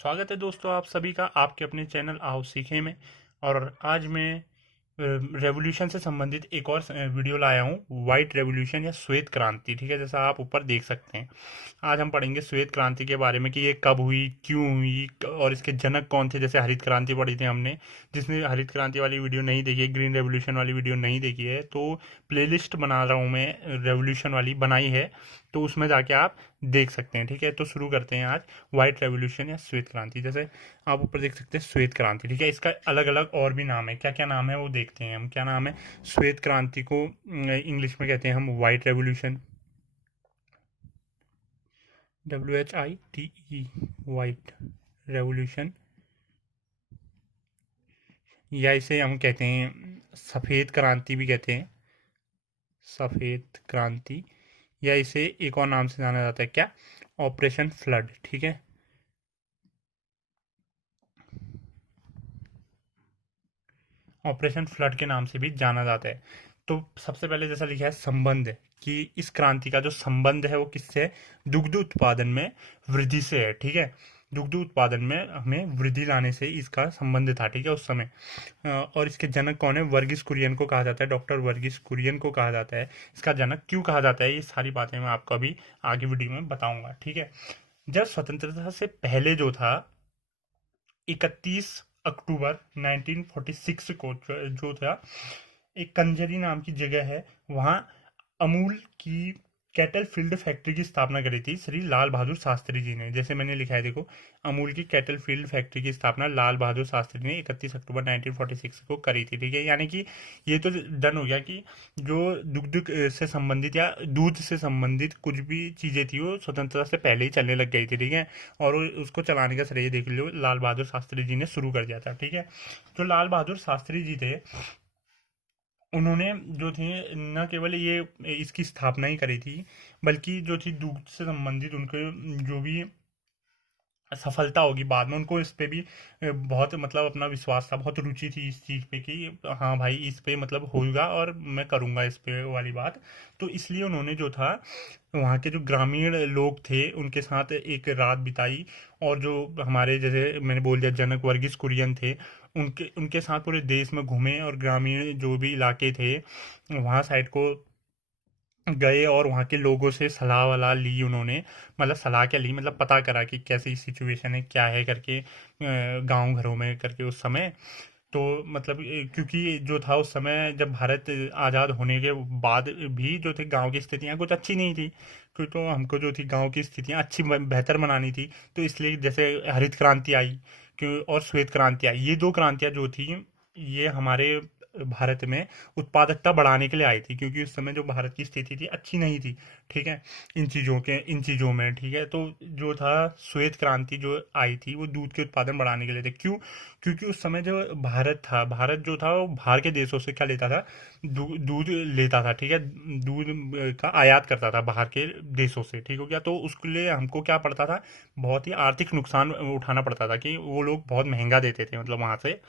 स्वागत है दोस्तों आप सभी का आपके अपने चैनल आओ सीखे में। और आज मैं रेवोल्यूशन से संबंधित एक और वीडियो लाया हूँ, वाइट रेवोल्यूशन या श्वेत क्रांति। ठीक है, जैसा आप ऊपर देख सकते हैं। आज हम पढ़ेंगे श्वेत क्रांति के बारे में कि ये कब हुई, क्यों हुई और इसके जनक कौन थे। जैसे हरित क्रांति पढ़ी थी हमने। जिसने हरित क्रांति वाली वीडियो नहीं देखी है, ग्रीन रेवोल्यूशन वाली वीडियो नहीं देखी है, तो प्लेलिस्ट बना रहा हूँ मैं, रेवोल्यूशन वाली बनाई है, तो उसमें जाके आप देख सकते हैं। ठीक है, तो शुरू करते हैं आज व्हाइट रेवोल्यूशन या श्वेत क्रांति। जैसे आप ऊपर देख सकते हैं श्वेत क्रांति। ठीक है, इसका अलग अलग और भी नाम है। क्या क्या नाम है वो देखते हैं हम। क्या नाम है श्वेत क्रांति को? इंग्लिश में कहते हैं हम white revolution, WHITE, white revolution. या इसे हम कहते हैं सफ़ेद क्रांति भी कहते हैं, सफ़ेद क्रांति। या इसे एक और नाम से जाना जाता है, क्या? Operation flood. ठीक है, ऑपरेशन फ्लड के नाम से भी जाना जाता है। तो सबसे पहले जैसा लिखा है संबंध, कि इस क्रांति का जो संबंध है वो किससे है? दुग्ध उत्पादन में वृद्धि से है। ठीक है, दुग्ध उत्पादन में हमें वृद्धि लाने से इसका संबंध था। ठीक है, उस समय। और इसके जनक कौन है? वर्गीस कुरियन को कहा जाता है, डॉक्टर वर्गीस कुरियन को कहा जाता है। इसका जनक क्यों कहा जाता है, ये सारी बातें मैं आपको अभी आगे वीडियो में बताऊंगा। ठीक है, जब स्वतंत्रता से पहले जो था, 31 अक्टूबर 1946 को जो था, एक कंजरी नाम की जगह है, वहाँ अमूल की कैटल फील्ड फैक्ट्री की स्थापना करी थी श्री लाल बहादुर शास्त्री जी ने। जैसे मैंने लिखा है देखो, अमूल की कैटल फील्ड फैक्ट्री की स्थापना लाल बहादुर शास्त्री ने 31 अक्टूबर 1946 को करी थी। ठीक है, यानी कि ये तो डन हो गया कि जो दुग्ध से संबंधित या दूध से संबंधित कुछ भी चीज़ें थी वो स्वतंत्रता से पहले ही चलने लग गई थी। ठीक है, और उसको चलाने का श्रेय देख लो लाल बहादुर शास्त्री जी ने शुरू कर दिया था। ठीक है, जो लाल बहादुर शास्त्री जी थे, उन्होंने जो थे न केवल ये इसकी स्थापना ही करी थी, बल्कि जो थी दूध से संबंधित उनके जो भी सफलता होगी बाद में, उनको इस पे भी बहुत मतलब अपना विश्वास था, बहुत रुचि थी इस चीज़ पे कि हाँ भाई इस पे मतलब होगा और मैं करूँगा इस पे वाली बात। तो इसलिए उन्होंने जो था वहाँ के जो ग्रामीण लोग थे उनके साथ एक रात बिताई। और जो हमारे जैसे मैंने बोल दिया जनक वर्गीस कुरियन थे, उनके उनके साथ पूरे देश में घूमे और ग्रामीण जो भी इलाके थे वहाँ साइड को गए और वहाँ के लोगों से सलाह वलाह ली उन्होंने। मतलब सलाह क्या ली, मतलब पता करा कि कैसी सिचुएशन है, क्या है करके, गांव घरों में करके उस समय। तो मतलब क्योंकि जो था उस समय जब भारत आज़ाद होने के बाद भी जो थे गांव की स्थितियां कुछ अच्छी नहीं थी। क्योंकि तो हमको जो थी गांव की स्थितियां अच्छी बेहतर बनानी थी। तो इसलिए जैसे हरित क्रांति आई, क्यों, और श्वेत क्रांति आई। ये दो क्रांतियां जो थी, ये हमारे भारत में उत्पादकता बढ़ाने के लिए आई थी, क्योंकि उस समय जो भारत की स्थिति थी अच्छी नहीं थी। ठीक है, इन चीज़ों में। ठीक है, तो जो था श्वेत क्रांति जो आई थी वो दूध के उत्पादन बढ़ाने के लिए थे। क्यों? क्योंकि उस समय जो भारत था, भारत जो था वो बाहर के देशों से क्या लेता था? दूध लेता था। ठीक है, दूध का आयात करता था बाहर के देशों से। ठीक हो गया, तो उसके लिए हमको क्या पड़ता था? बहुत ही आर्थिक नुकसान उठाना पड़ता था कि वो लोग बहुत महंगा देते थे मतलब वहाँ से।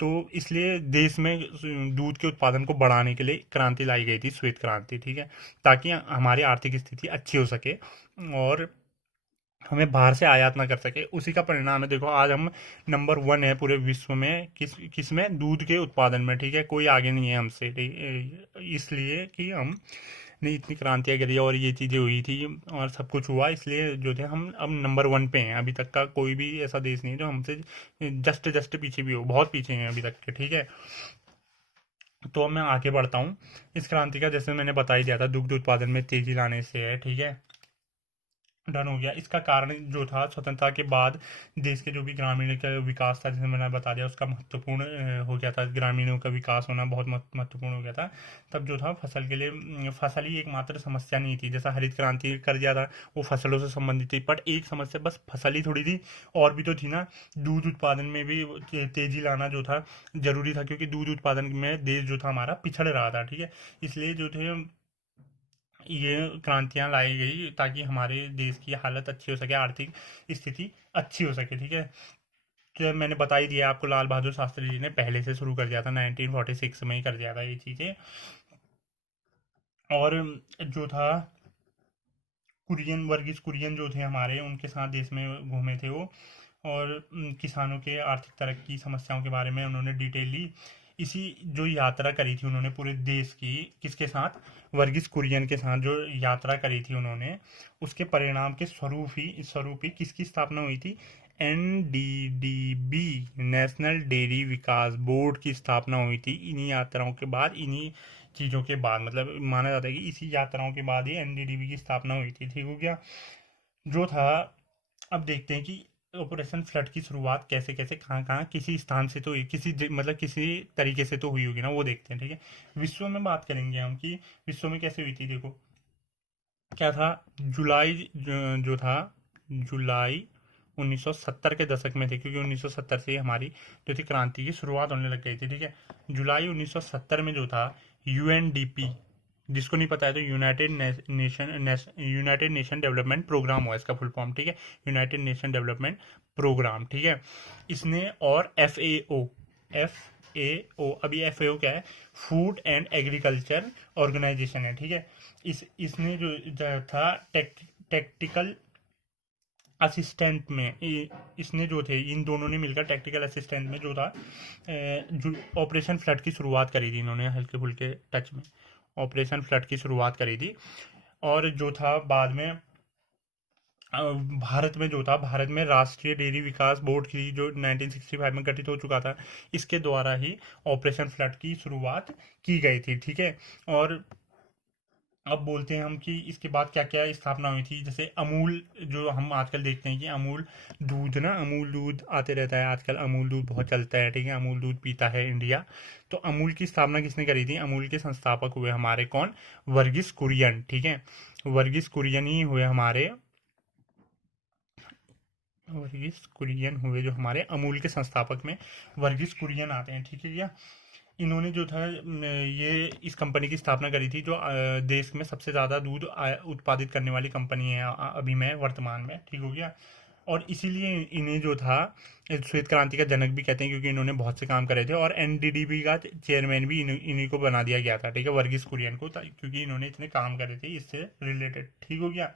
तो इसलिए देश में दूध के उत्पादन को बढ़ाने के लिए क्रांति लाई गई थी, श्वेत क्रांति। ठीक है, ताकि हमारी आर्थिक स्थिति अच्छी हो सके और हमें बाहर से आयात ना कर सके। उसी का परिणाम है, देखो आज हम नंबर वन है पूरे विश्व में, किस में? दूध के उत्पादन में। ठीक है, कोई आगे नहीं है हमसे। इसलिए कि हम ने इतनी क्रांतियाँ करी और ये चीज़ें हुई थी और सब कुछ हुआ, इसलिए जो थे हम अब नंबर वन पे हैं। अभी तक का कोई भी ऐसा देश नहीं है जो हमसे जस्ट जस्ट पीछे भी हो, बहुत पीछे हैं अभी तक के। ठीक है, तो अब मैं आगे बढ़ता हूँ। इस क्रांति का जैसे मैंने बता ही दिया था, दुग्ध उत्पादन में तेजी लाने से है। ठीक है, डन हो गया। इसका कारण जो था, स्वतंत्रता के बाद देश के जो भी ग्रामीण का विकास था, जैसे मैंने बता दिया, उसका महत्वपूर्ण हो गया था। ग्रामीणों का विकास होना बहुत महत्वपूर्ण हो गया था। तब जो था फसल के लिए फसल ही एकमात्र समस्या नहीं थी। जैसा हरित क्रांति कर दिया था, वो फसलों से संबंधित थी, बट एक समस्या बस फसल ही थोड़ी थी, और भी तो थी ना। दूध उत्पादन में भी तेजी लाना जो था जरूरी था, क्योंकि दूध उत्पादन में देश जो था हमारा पिछड़ रहा था। ठीक है, इसलिए जो थे ये क्रांतियाँ लाई गई ताकि हमारे देश की हालत अच्छी हो सके, आर्थिक स्थिति अच्छी हो सके। ठीक है, तो मैंने बता ही दिया आपको, लाल बहादुर शास्त्री जी ने पहले से शुरू कर दिया था, 1946 में ही कर दिया था ये चीज़ें। और जो था कुरियन, वर्गीस कुरियन जो थे हमारे, उनके साथ देश में घूमे थे वो। और किसानों के आर्थिक तरक्की समस्याओं के बारे में उन्होंने डिटेली इसी जो यात्रा करी थी उन्होंने पूरे देश की, किसके साथ, वर्गीस कुरियन के साथ जो यात्रा करी थी उन्होंने, उसके परिणाम के स्वरूप ही किसकी स्थापना हुई थी, एनडीडीबी, नेशनल डेयरी विकास बोर्ड की स्थापना हुई थी। इन्हीं यात्राओं के बाद, इन्हीं चीज़ों के बाद, मतलब माना जाता है कि इसी यात्राओं के बाद ही एनडीडीबी की स्थापना हुई थी। ठीक हो गया जो था। अब देखते हैं कि ऑपरेशन फ्लड की शुरुआत कैसे कैसे कहाँ कहाँ किसी स्थान से तो हुई, मतलब किसी तरीके से तो हुई होगी ना, वो देखते हैं। ठीक है, विश्व में बात करेंगे हम कि विश्व में कैसे हुई थी। देखो क्या था, जो था जुलाई 1970 के दशक में थे, क्योंकि 1970 से ही हमारी जो थी क्रांति की शुरुआत होने लग गई थी। ठीक है, जुलाई 1970 में जो था यूएनडीपी, जिसको नहीं पता है तो यूनाइटेड नेशन डेवलपमेंट प्रोग्राम हुआ इसका फुल फॉर्म। ठीक है, यूनाइटेड नेशन डेवलपमेंट प्रोग्राम। ठीक है, इसने, और एफ ए ओ, अभी एफ ए ओ क्या है, फूड एंड एग्रीकल्चर ऑर्गेनाइजेशन है। ठीक है, इसने जो था टेक्टिकल असिस्टेंट में, इसने जो थे, इन दोनों ने मिलकर टेक्टिकल असिस्टेंट में जो था जो ऑपरेशन फ्लड की शुरुआत करी थी इन्होंने, हल्के फुल्के टच में ऑपरेशन फ्लड की शुरुआत करी थी। और जो था बाद में भारत में जो था, भारत में राष्ट्रीय डेयरी विकास बोर्ड की जो 1965 में गठित हो चुका था, इसके द्वारा ही ऑपरेशन फ्लड की शुरुआत की गई थी। ठीक है, और अब बोलते हैं हम कि इसके बाद क्या क्या स्थापना हुई थी। जैसे अमूल, जो हम आजकल देखते हैं कि अमूल दूध ना, अमूल दूध आते रहता है आजकल, अमूल दूध बहुत चलता है। ठीक है, अमूल दूध पीता है इंडिया। तो अमूल की स्थापना किसने करी थी, अमूल के संस्थापक हुए हमारे कौन, वर्गीस कुरियन। ठीक है, वर्गीस कुरियन ही हुए हमारे, वर्गीस कुरियन हुए जो हमारे अमूल के संस्थापक में वर्गीस कुरियन आते हैं। ठीक है क्या, इन्होंने जो था ये इस कंपनी की स्थापना करी थी, जो देश में सबसे ज़्यादा दूध उत्पादित करने वाली कंपनी है अभी में, वर्तमान में। ठीक हो गया, और इसीलिए इन्हें जो था श्वेत क्रांति का जनक भी कहते हैं, क्योंकि इन्होंने बहुत से काम करे थे। और एनडीडीबी का चेयरमैन भी इन्हीं को बना दिया गया था। ठीक है, वर्गीस कुरियन को, क्योंकि इन्होंने इतने काम करे थे इससे रिलेटेड। ठीक हो गया,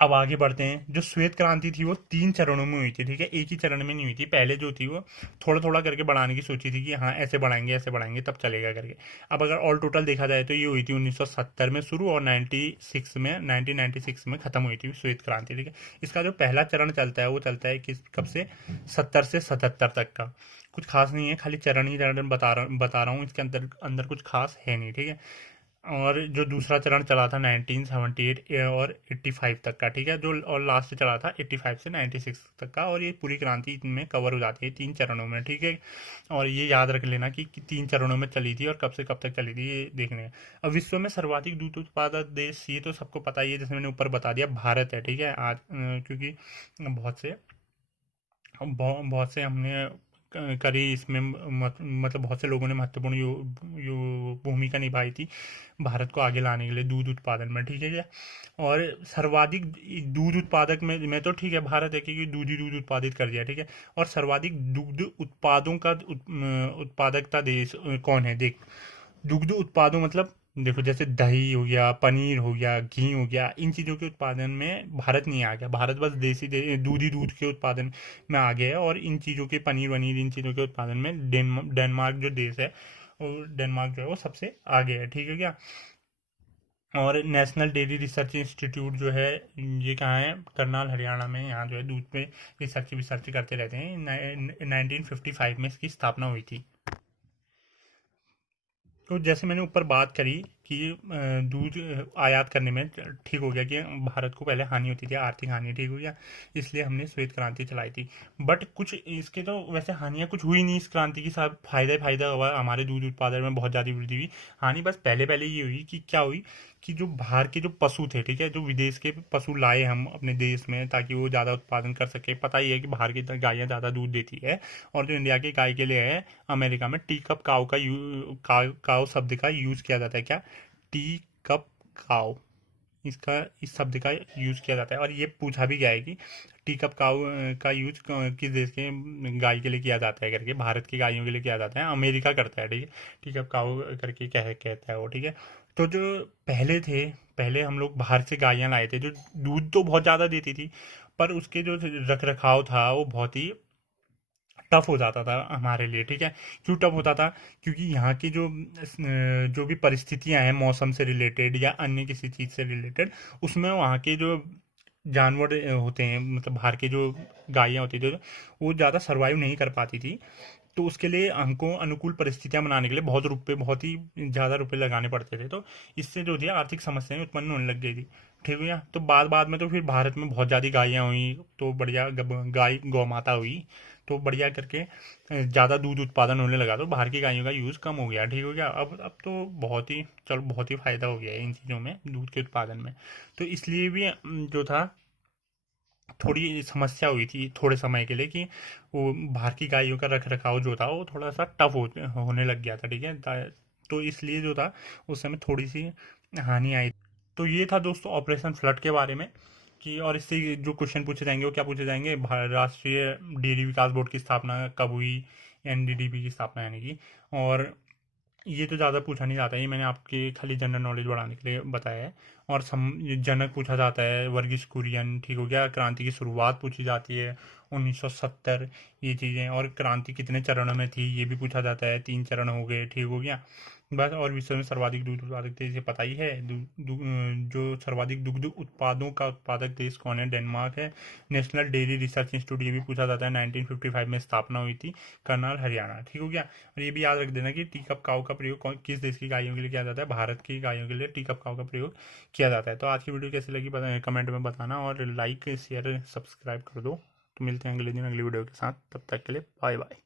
अब आगे बढ़ते हैं। जो श्वेत क्रांति थी वो 3 चरणों में हुई थी। ठीक है, एक ही चरण में नहीं हुई थी। पहले जो थी वो थोड़ा थोड़ा करके बढ़ाने की सोची थी कि हाँ ऐसे बढ़ाएंगे तब चलेगा करके। अब अगर ऑल टोटल देखा जाए तो ये हुई थी 1970 में शुरू, और 1996 में ख़त्म हुई थी श्वेत क्रांति। ठीक है, इसका जो पहला चरण चलता है वो चलता है किस कब से, 70 से 77 तक का। कुछ खास नहीं है, खाली चरण ही चरण बता रहा हूँ, इसके अंदर अंदर कुछ खास है नहीं। ठीक है, और जो दूसरा चरण चला था 1978 और 85 तक का। ठीक है, जो और लास्ट चला था 85 से 96 तक का। और ये पूरी क्रांति इनमें कवर हो जाती है 3 चरणों में। ठीक है, और ये याद रख लेना कि 3 चरणों में चली थी और कब से कब तक चली थी, ये देखने। अब विश्व में सर्वाधिक दूध उत्पादक देश, ये तो सबको पता ही है, जैसे मैंने ऊपर बता दिया, भारत है। ठीक है, आज क्योंकि बहुत से हमने करी इसमें, मतलब बहुत से लोगों ने महत्वपूर्ण भूमिका निभाई थी भारत को आगे लाने के लिए दूध उत्पादन में। ठीक है क्या, और सर्वाधिक दूध उत्पादक में तो ठीक है भारत है, क्योंकि दूध उत्पादित कर दिया। ठीक है, और सर्वाधिक दुग्ध उत्पादों का उत्पादकता देश कौन है, देख, दुग्ध उत्पादों मतलब देखो, जैसे दही हो गया, पनीर हो गया, घी हो गया, इन चीज़ों के उत्पादन में भारत नहीं आ गया। भारत बस दूध के उत्पादन में आ गया है। और इन चीज़ों के पनीर वनीर, इन चीज़ों के उत्पादन में डेनमार्क जो देश है, और डेनमार्क जो है वो सबसे आगे है। ठीक है क्या, और नेशनल डेयरी रिसर्च इंस्टीट्यूट जो है, ये कहाँ है, करनाल हरियाणा में। यहाँ जो है दूध पे रिसर्च करते रहते हैं। 1955 में इसकी स्थापना हुई थी। तो जैसे मैंने ऊपर बात करी कि दूध आयात करने में ठीक हो गया कि भारत को पहले हानि होती थी, आर्थिक हानि। ठीक हो गया, इसलिए हमने श्वेत क्रांति चलाई थी। बट कुछ इसके तो वैसे हानियाँ कुछ हुई नहीं इस क्रांति के साथ, फायदा हुआ, हमारे दूध उत्पादन में बहुत ज़्यादा वृद्धि हुई। हानि बस पहले पहले ये हुई कि क्या हुई कि जो बाहर के जो पशु थे, ठीक है, जो विदेश के पशु लाए हम अपने देश में ताकि वो ज़्यादा उत्पादन कर सके। पता ही है कि बाहर की गायें ज़्यादा दूध देती है, और जो इंडिया की गाय के लिए है, अमेरिका में टी कप काउ काउ शब्द का यूज़ किया जाता है। क्या, टी कप काउ, इस शब्द का यूज़ किया जाता है। और ये पूछा भी गया है कि टी कप काउ का यूज किस देश के गाय के लिए किया जाता है करके। भारत की गायों के लिए किया जाता है, अमेरिका करता है। ठीक है, टी कप काउ करके कहता है वो। ठीक है, तो जो पहले हम लोग बाहर से गायें लाए थे जो दूध तो बहुत ज़्यादा देती थी, पर उसके जो रख रखाव था वो बहुत ही टफ हो जाता था हमारे लिए, ठीक है। क्यों टफ होता था? क्योंकि यहाँ की जो भी परिस्थितियां हैं मौसम से रिलेटेड या अन्य किसी चीज़ से रिलेटेड, उसमें वहाँ के जो जानवर होते हैं, मतलब बाहर के जो गायें होती थी, वो ज़्यादा सर्वाइव नहीं कर पाती थी। तो उसके लिए हमको अनुकूल परिस्थितियां बनाने के लिए बहुत ही ज़्यादा रुपए लगाने पड़ते थे। तो इससे जो थी आर्थिक समस्याएं उत्पन्न होने लग गई थी, ठीक है। तो बाद बाद में तो फिर भारत में बहुत ज़्यादा गायें हुई, तो बढ़िया गाय गौ माता हुई, तो बढ़िया करके ज़्यादा दूध उत्पादन होने लगा, तो बाहर की गायों का यूज़ कम हो गया, ठीक हो गया। अब तो बहुत ही, चलो बहुत ही फ़ायदा हो गया है इन चीज़ों में, दूध के उत्पादन में। तो इसलिए भी जो था, थोड़ी समस्या हुई थी थोड़े समय के लिए कि वो बाहर की गायों का रख रखाव जो था वो थोड़ा सा टफ होने लग गया था, ठीक है। तो इसलिए जो था उस समय थोड़ी सी हानि आई। तो ये था दोस्तों ऑपरेशन फ्लड के बारे में। कि और इससे जो क्वेश्चन पूछे जाएंगे वो क्या पूछे जाएंगे, राष्ट्रीय डेयरी विकास बोर्ड की स्थापना कब हुई, एनडीडीबी की स्थापना यानी कि। और ये तो ज़्यादा पूछा नहीं जाता है, ये मैंने आपके खाली जनरल नॉलेज बढ़ाने के लिए बताया है। और ये जनक पूछा जाता है, वर्गीज कुरियन, ठीक हो गया। क्रांति की शुरुआत पूछी जाती है 1970, ये चीज़ें। और क्रांति कितने चरणों में थी ये भी पूछा जाता है, 3 चरण हो गए, ठीक हो गया। बस। और विश्व में सर्वाधिक दूध उत्पादक देश, ये पता ही है। जो सर्वाधिक दुग्ध उत्पादों का उत्पादक देश कौन है? डेनमार्क है। नेशनल डेयरी रिसर्च इंस्टीट्यूट, ये भी पूछा जाता है, 1955 में स्थापना हुई थी, करनाल हरियाणा, ठीक हो गया। और ये भी याद रख देना कि टी कप काऊ का प्रयोग किस देश की गायों के लिए किया जाता है? भारत की गायों के लिए टी कप काऊ का प्रयोग किया जाता है। तो आज की वीडियो कैसी लगी कमेंट में बताना, और लाइक शेयर सब्सक्राइब कर दो। तो मिलते हैं अगले दिन अगली वीडियो के साथ, तब तक के लिए बाय बाय।